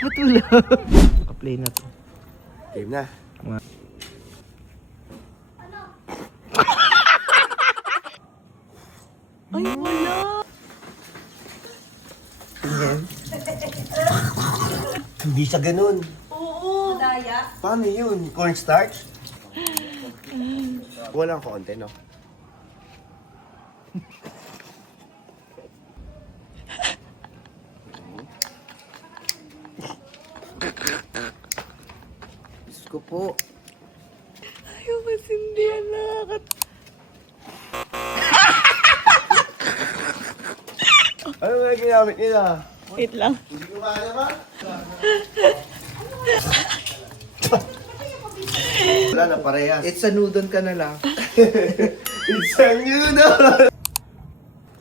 Matula. Naka-play na to. Game na. Ay, wala. Tingin. Hindi siya ganun. Oo. Daya. Paano yun? Cornstarch? Walang konti, no? Diyos ko po. Ayaw kasi hindi anak. Ano nga ginamit nila? Wait lang. Hindi ko kaya ba? Wala na, parehas. It's a nudon ka na lang. It's a noodle!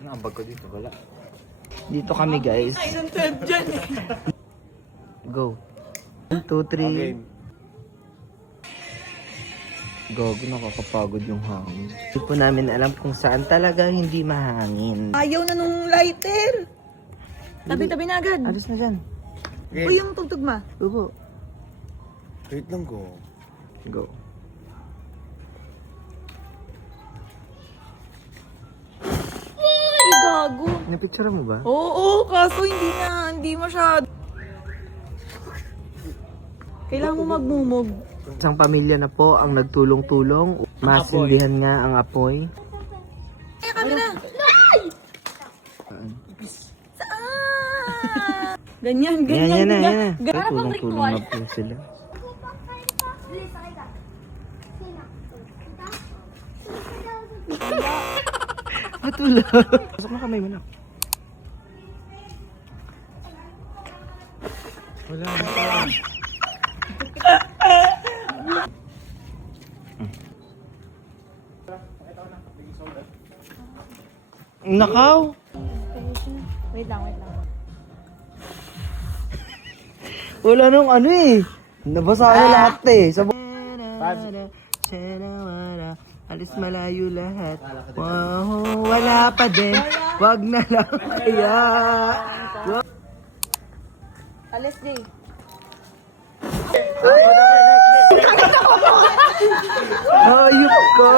Ano ang bag ko dito? Wala. Dito kami guys. Ay, ng 12 dyan eh. Go. 1, 2, 3. Game. Gago, nakakapagod yung hangin. Hindi po namin alam kung saan talaga hindi mahangin. Ayaw na nung lighter. Tabi-tabi na agad. Alis na dyan. O yung tugtugma. Go. Wait lang ko. Go. Ay, gago. Napicture mo ba? Oo, kaso hindi masyado. Kailangan mo magmumog. Isang pamilya na po ang nagtulong-tulong. Masindihan nga ang apoy. Kaya kami na. Saan? Ganyan. Yan na. Para pang Tulong-tulong ritual. na po sila. Matula. Pasok na kamay mo na. Wala na. Nakaw! Wait lang. Wala nung ano eh. Nabasa na lahat eh. Alis malayo lahat. Wow, wala pa din. Wag na lang kaya. Alis, Jay. Ayok ko!